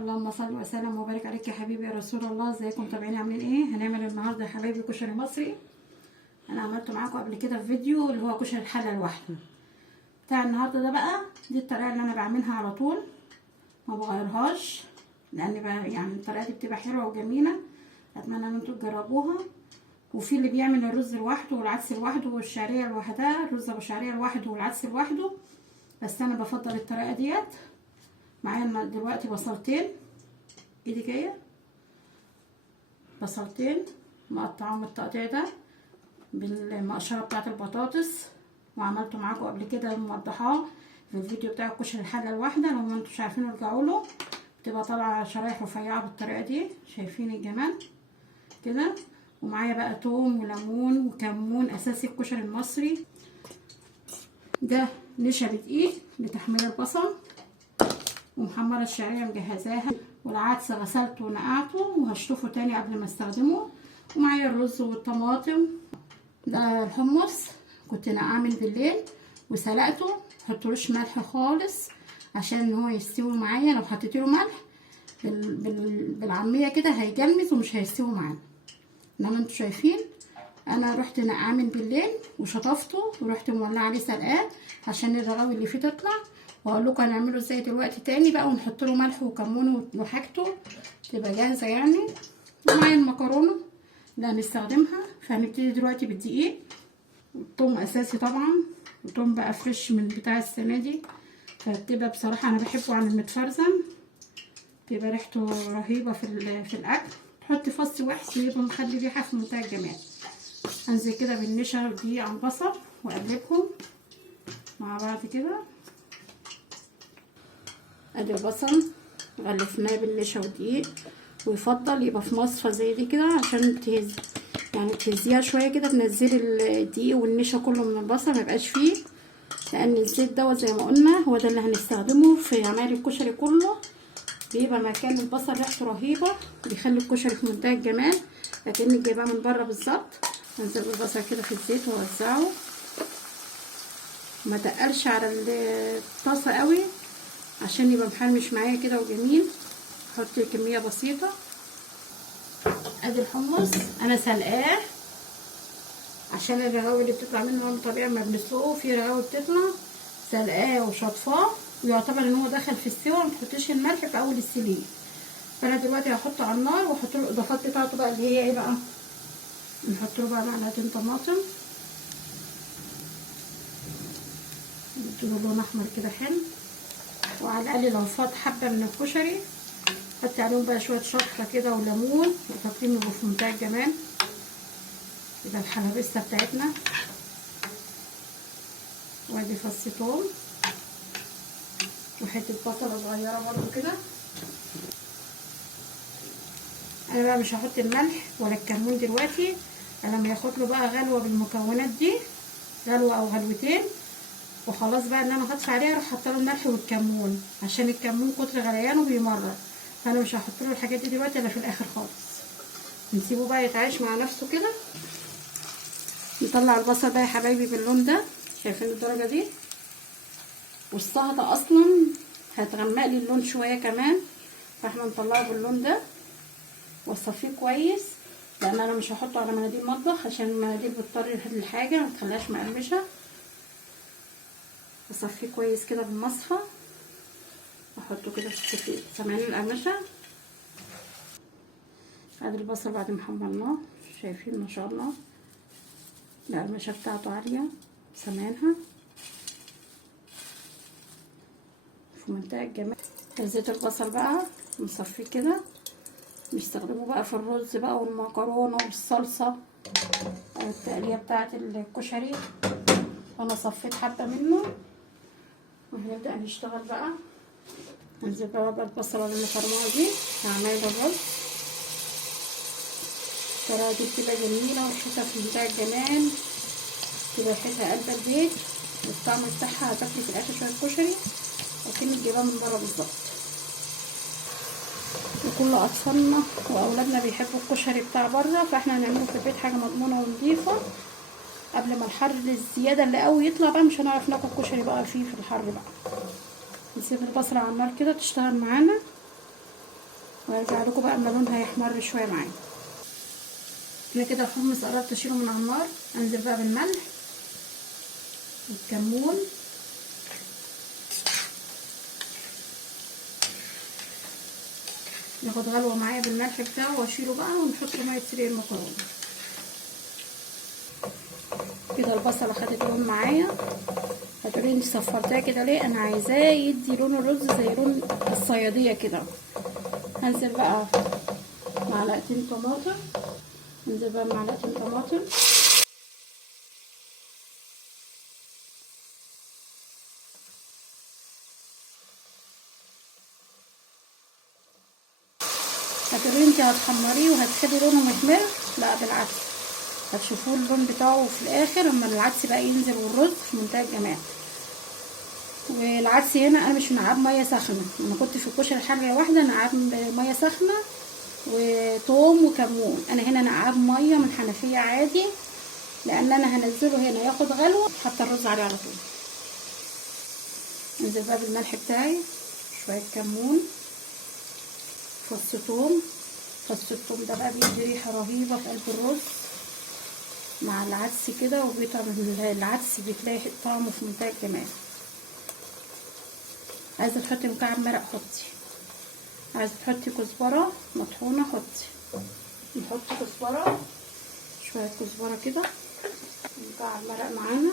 اللهم صل وسلم وبارك عليك يا حبيبي يا رسول الله. ازيكم متابعين عاملين ايه؟ هنعمل النهارده يا حبايبي كشري مصري. انا عملته معاكم قبل كده في فيديو اللي هو كشري الحله لوحده. بتاع النهارده ده بقى دي الطريقه اللي انا بعملها على طول، ما بغيرهاش، لان بقى يعني الطريقه دي بتبقى حلوه وجميله. اتمنى ان انتوا تجربوها. وفي اللي بيعمل الرز لوحده والعدس لوحده والشعريه لوحدها، الرز ابو شعريه لوحده والعدس لوحده، بس انا بفضل الطريقه ديت. معايا دلوقتي بصلتين، ايدي جايه بصلتين مقطعاهم التقطيع ده بالمقشره بتاعه البطاطس، وعملته معاكم قبل كده موضحاه في الفيديو بتاع كشري الحله الواحده. لو ما انتوا مش عارفين ارجعوا له، بتبقى طالعه شرايح رفيعه بالطريقه دي. شايفين الجمال كده؟ ومعايا بقى توم وليمون وكمون اساسي الكشري المصري. ده نشا بدقيق لتحمير البصل، ومحمره الشعريه مجهزاها، والعدس غسلته ونقعته وهشطفه تاني قبل ما استخدمه. ومعايا الرز والطماطم. ده الحمص كنت نقعاه من بالليل وسلقته، محطلوش ملح خالص عشان هو يستوي معايا. لو حطيتله ملح بالعاميه كده هيجمد ومش هيستوي معانا. انما انتوا شايفين انا رحت نقعاه من بالليل وشطفته ورحت مولعه عليه سلقاه عشان الرغاوي اللي فيه تطلع. وهقول لكم هنعمله ازاي دلوقتي تاني بقى، ونحط له ملح وكمون وحاجته تبقى جاهزه يعني. ومعايا المكرونه اللي هنستخدمها، فهنبتدي دلوقتي بالدقيق. والثوم اساسي طبعا، وثوم بقى فريش من بتاع السنه دي، فبتبقى بصراحه انا بحبه عن المتفرزن، تبقى ريحته رهيبه في الاكل. تحط فص وحش يبقى مخلي ريحه في منتهى الجمال. انزل كده بالنشا والدقيق على البصل واقلبهم مع بعض كده. ادي البصل غلفناه بالنشا والدقيق، ويفضل يبقى في مصفى زي دي كده عشان تهز، يعني تهزيها شويه كده، تنزلي الدقيق والنشا كله من البصل، ما يبقاش فيه، لان الزيت دوت زي ما قلنا هو ده اللي هنستخدمه في عمل الكشري كله. بيبقى مكان البصل ريحته رهيبه، بيخلي الكشري في منتهى الجمال، لكنك جايباه من بره بالظبط. انزل بالبصل كده في الزيت واوزعه، ما تقلش على الطاسه قوي عشان يبقى محرمش معايا كده وجميل. احط كميه بسيطه. ادي الحمص انا سلقاه عشان الرغاوي اللي بتطلع منه هو طبيعي ما بنسلقه، في رغاوي بتطلع سلقاه وشطفاه ويعتبر ان هو دخل في السوا. ما تحطيش الملح في اول السليق. فانا دلوقتي هحطه على النار واحط له الاضافات بتاعته بقى اللي هي ايه بقى. نحط له بقى معلقتين طماطم نديله لون احمر كده حلو، وعلى الاقل لو فاض حبه من الكشري حطي عليهم بقى شويه شطه كده وليمون وتقطيم يبقوا في منتهى الجمال. يبقى الحلبسه بتاعتنا. وادي فص ثوم وحته بصله صغيره برضو كده. انا بقى مش هحط الملح ولا الكمون دلوقتي، انا لما ياخد له بقى غلوه بالمكونات دي، غلوه او غلوتين وخلاص بقى ان انا هطفي عليها، اروح حاطه له الملح والكمون عشان الكمون كتر غليانه بيمرر. فانا مش هحط له الحاجات دي دلوقتي الا في الاخر خالص. نسيبه بقى يتعايش مع نفسه كده. نطلع البصل بقى يا حبايبي باللون ده، شايفين الدرجه دي؟ والسلطه اصلا هتغمق لي اللون شويه كمان، فاحنا نطلعه باللون ده واصفيه كويس، لان انا مش هحطه على مناديل مطبخ عشان المناديل بتطري الحاجه ما تخليهاش مقرمشه. اصفيه كويس كده بالمصفى واحطه كده في سامعين القرمشه. ادي البصل بعد ما حمرناه، شايفين ما شاء الله القرمشه بتاعته عاليه، سامعينها في منتهى الجمال. زيت البصل بقى نصفيه كده، نستخدمه بقى في الرز بقى والمكرونه والصلصه او التقليه بتاعه الكشري. انا صفيت حبه منه وهنبدا نشتغل بقى. انزل بقى البصله اللي مفرماها دي هعمل الرز. الطريقه دي بتبقى جميله وريحتها في منتهى الجمال، تبقى ريحتها قلب البيت، والطعم بتاعها هتاكلي في الاخر شويه كشري اكنك جايباه من بره بالظبط. وكل اطفالنا واولادنا بيحبوا الكشري بتاع بره، فاحنا هنعمله في البيت حاجه مضمونه ونضيفه قبل ما الحر الزياده اللي قوي يطلع بقى، مش هنعرف ناكل كشري بقى فيه في الحر بقى. نسيب البصله على النار كده تشتغل معانا. وارجع لكم بقى اما لونها يحمر شويه معايا. كده الحمص قربت اشيله من على النار. انزل بقى بالملح والكمون ياخد غلوه معايا بالملح بتاعه واشيله بقى ونحط ميه سلق المكرونه. كده البصله خدت لون معايا. هتقولي انت صفرتها كده ليه؟ انا عايزاه يدي لون الرز زي لون الصياديه كده. هنزل بقى معلقتين طماطم. انزل بقى معلقتين طماطم. هتقولي انت هتحمريه وهتخلي لونه محمر. لا بالعكس، هتشوفوه اللون بتاعه في الاخر اما العدس بقى ينزل والرز في منتهى الجمال. والعدس هنا انا مش منعاه ميه سخنه. انا كنت في الكشري حله واحده نقعاه ميه سخنه وثوم وكمون. انا هنا نقعاه ميه من حنفيه عادي، لان انا هنزله هنا ياخد غلوه حتى الرز عليه على طول. انزل بقى بالملح بتاعي، شويه كمون، فص ثوم. فص الثوم ده بقى بيدي ريحه رهيبه في قلب الرز مع العدس كده، وبيطعم العدس بتلاقي طعمه في منتهى الجمال. عايزه تحطي مكعب مرق حطي، عايزه تحطي كزبره مطحونه حطي. نحط كزبره، شويه كزبره كده، مكعب مرق معانا.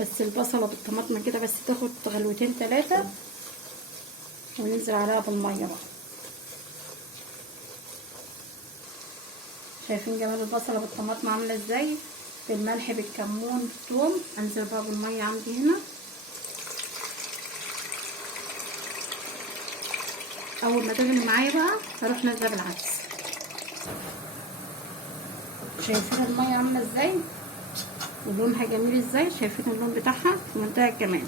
بس البصله بالطماطم كده بس تاخد غلوتين 3 وننزل عليها بالميه بقى. شايفين جمال البصله بالطماطم عامله ازاي؟ بالملح بالكمون بالثوم. انزل بقى بالميه عندي هنا. اول ما تغلي معايا بقى هروح نازله بالعدس. شايفين الميه عامله ازاي ولونها جميل ازاي؟ شايفين اللون بتاعها في منتهى الجمال.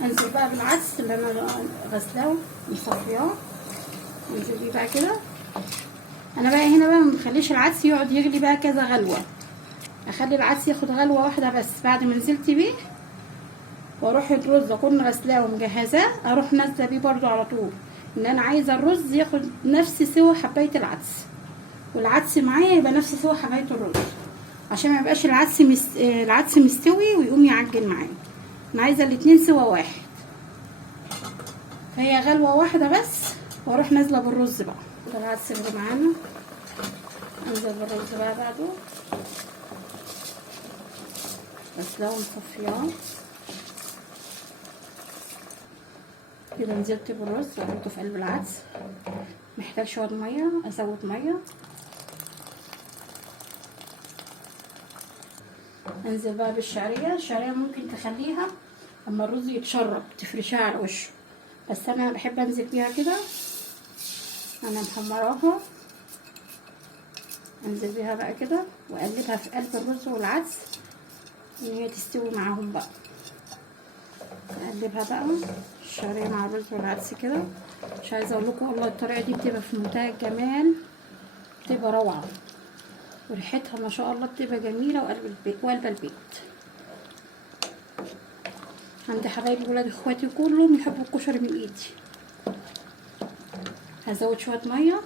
انزل بقى بالعدس اللي انا غسلاه ومصفياه. انزل بيه بقى كده. انا بقى هنا بقى ما بخليش العدس يقعد يغلي بقى كذا غلوه، اخلي العدس ياخد غلوه واحده بس. بعد ما نزلت بيه واروح الرز اكون غسلاه ومجهزاه اروح نازله بيه برضو على طول، ان انا عايزه الرز ياخد نفس سوى حبايه العدس، والعدس معايا يبقى نفس سوى حبايه الرز، عشان ما يبقاش العدس مستوي ويقوم يعجن معايا. انا عايزه الاتنين سوى واحد. فهي غلوه واحده بس واروح نازله بالرز بقى. العدس اللي معانا انزل بالرز بقى بعده غسلاه ومصفياه كده. نزلت بالرز وحطه في قلب العدس. محتاج شويه ميه، ازود ميه. انزل بقى بالشعريه. الشعريه ممكن تخليها اما الرز يتشرب تفرشها على وشه، بس انا بحب انزل بيها كده. انا محمراها. انزل بيها بقى كده واقلبها في قلب الرز والعدس ان هي تستوي معاهم بقى. اقلبها بقى الشعريه مع الرز والعدس كده. مش عايزه اقول لكم والله الطريقه دي بتبقى في منتهى الجمال، بتبقى روعه وريحتها ما شاء الله بتبقى جميله وقلب البيت. عندي حبايبي ولاد اخواتي كلهم يحبوا الكشري من ايدي. هزود شويه ميه.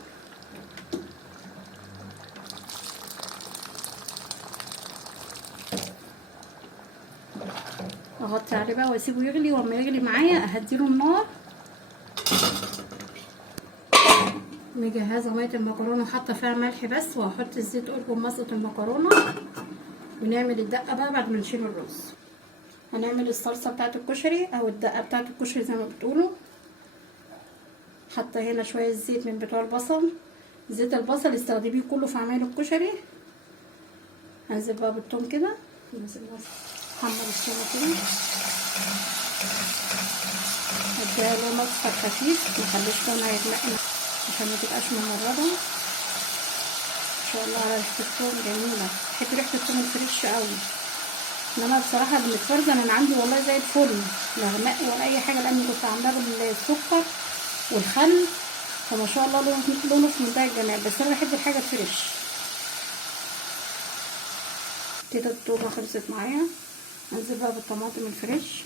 اغطي عليه بقى واسيبه يغلي، واما يغلي معايا اهديله النار. مجهزه ميه المكرونه وحاطه فيها ملح بس، وهحط الزيت قرب مسقه المكرونه. ونعمل الدقه بقى بعد ما نشيل الرز. هنعمل الصلصه بتاعه الكشري او الدقه بتاعه الكشري زي ما بتقولوا. حاطه هنا شويه زيت من بتوع البصل. زيت البصل استخدميه كله في عمايل الكشري. هنزل بقى بالثوم كده. حمر الثوم كده. هديها لون اصفر خفيف، مخليش لونها يغمق عشان ما تبقاش ممرضه. ان شاء الله على ريحه الثوم جميله. بحب ريحه الثوم الفريش قوي. انما بصراحه اللي متفرزن انا عندي والله زي الفل، لا غمق ولا اي حاجه، لاني كنت عاملاه بالسكر والخل، فما شاء الله لونه في منتهى الجمال. بس انا بحب الحاجه الفريش كده. التومه خلصت معايا. انزل بقى بالطماطم الفريش.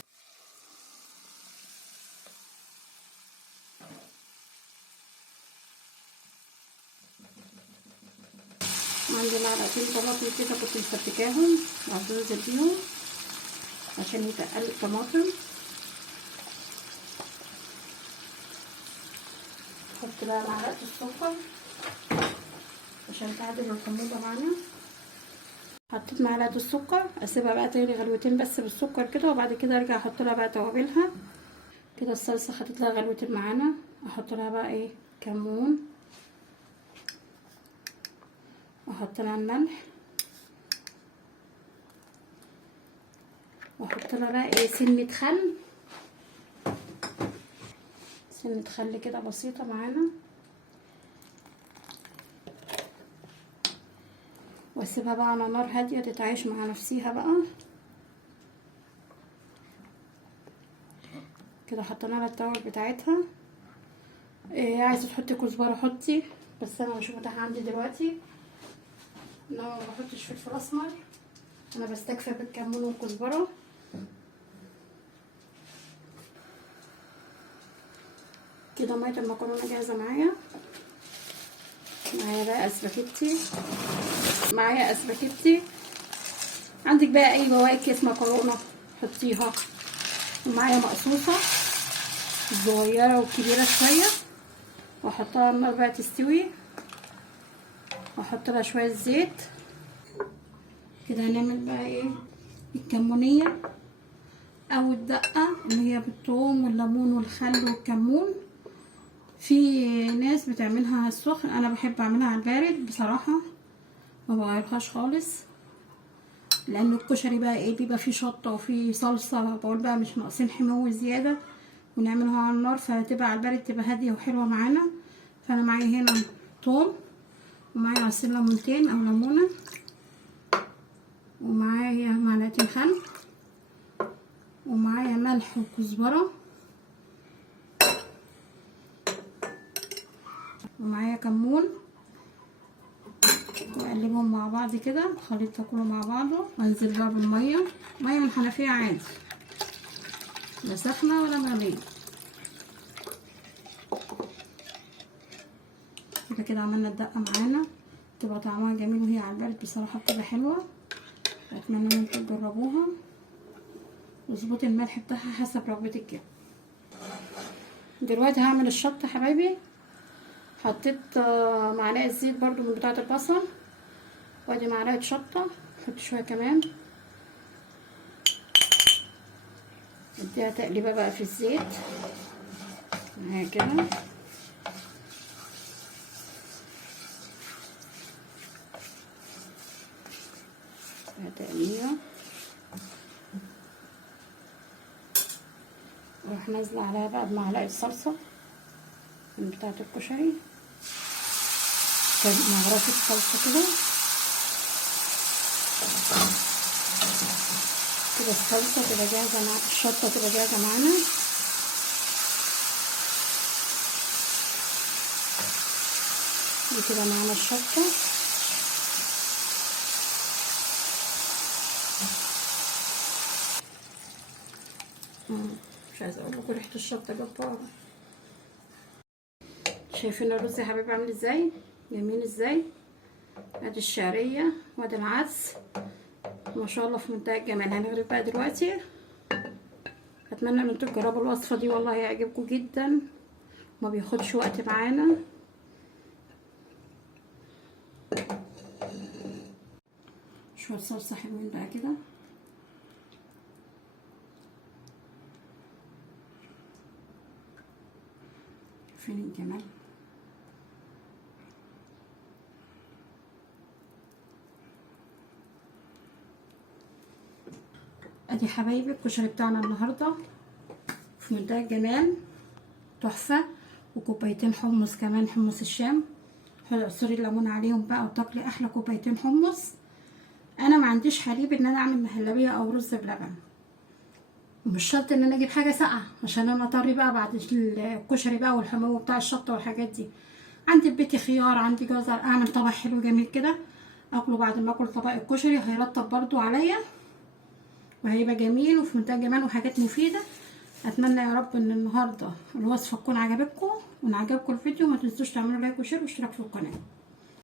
عندي معلقتين طماطم كده كنت مفركاهم وهفضل انزل بيهم عشان يتقل الطماطم. احط بقى معلقه السكر عشان تعدل الحموضه معانا. حطيت معلقه السكر، اسيبها بقى تغلي غلوتين بس بالسكر كده، وبعد كده ارجع احط لها بقى توابلها. كده الصلصه خدت لها غلوتين معانا. احط لها بقى ايه، كمون، واحط لها الملح، واحط لها بقى ايه، سنه خل، سنه خل كده بسيطه معانا، واسيبها بقى على نار هاديه تتعايش مع نفسيها بقى. كده حطينا لها التوابل بتاعتها. إيه، عايزه تحطي كزبره حطي، بس انا مش متاح عندي دلوقتي. انا ما بحطش فلفل اسمر، انا بستكفى بالكمون والكزبره. كده ميه المكرونه جاهزه معايا. معايا بقى اسباجيتي، معايا اسباجيتي. عندك بقى اي بواقي كيس مكرونه حطيها. ومعايا مقصوصه صغيره وكبيره شويه، واحطها على النار بقى تستوي، واحط لها شويه زيت. كده هنعمل بقى ايه، الكمونيه او الدقه اللي هي بالثوم والليمون والخل والكمون. في ناس بتعملها السخن، انا بحب اعملها على البارد بصراحه، ما بغيرهاش خالص، لان الكشري بقى ايه بيبقى فيه شطه وفيه صلصه، بقول بقى مش ناقصين حمو زياده، ونعملها على النار فتبقى على البارد تبقى هاديه وحلوه معانا. فانا معايا هنا ثوم، ومعايا عصير ليمونتين او ليمونه، ومعايا معلقتين خل، ومعايا ملح وكزبره، ومعايا كمون، واقلبهم مع بعض كده، الخليط ده كله مع بعضه. وانزل بقى بالميه، ميه من الحنفيه عادي، لا سخنه ولا مغليه. كده عملنا الدقه معانا، تبقى طعمها جميل وهي على البارد بصراحه بتبقى حلوه. اتمنى ان انتوا تجربوها، واظبطي الملح بتاعها حسب رغبتك كده. دلوقتي هعمل الشطه حبايبي. حطيت معلقه زيت برضو من بتاعه البصل، وادي معلقه شطه، احط شويه كمان، اديها تقليبه بقى في الزيت اهي كده. تقليبه، واروح نازله عليها بقى بمعلقه صلصه من بتاعه الكشري، مغرفه صلصه كده. كده الصلصه تبقى جاهزه مع الشطه، تبقى جاهزه معانا. كده معانا الشطه. مش عايزه اقول لكم ريحه الشطه جباره. شايفين الرز يا حبايبي عامل ازاي، جميل ازاي. ادي الشعريه وادي العدس، ما شاء الله في منتهى الجمال. هنغرف بقى دلوقتي. اتمنى ان انتوا تجربوا الوصفه دي، والله هيعجبكم جدا، ما بياخدش وقت معانا. شويه صلصه حلوين بقى كده. فين الجمال. ادي حبايبي الكشري بتاعنا النهارده في منتهى الجمال، تحفه. وكوبايتين حمص كمان، حمص الشام، عصير الليمون عليهم بقى، وتاكلي احلى كوبايتين حمص. انا ما عنديش حليب ان انا اعمل مهلبيه او رز بلبن، مش شرط ان انا اجيب حاجه ساقعه عشان انا طري بقى بعد الكشري بقى والحمو بتاع الشطه والحاجات دي. عندي في بيتي خيار، عندي جزر، اعمل طبق حلو جميل كده اكله بعد ما اكل طبق الكشري، هيرطب برضو عليا وهيبقى جميل وفي منتهى الجمال وحاجات مفيده. اتمنى يا رب ان النهارده الوصفه تكون عجبتكم، وان عجبكم الفيديو ما تنسوش تعملوا لايك وشير واشتراك في القناه.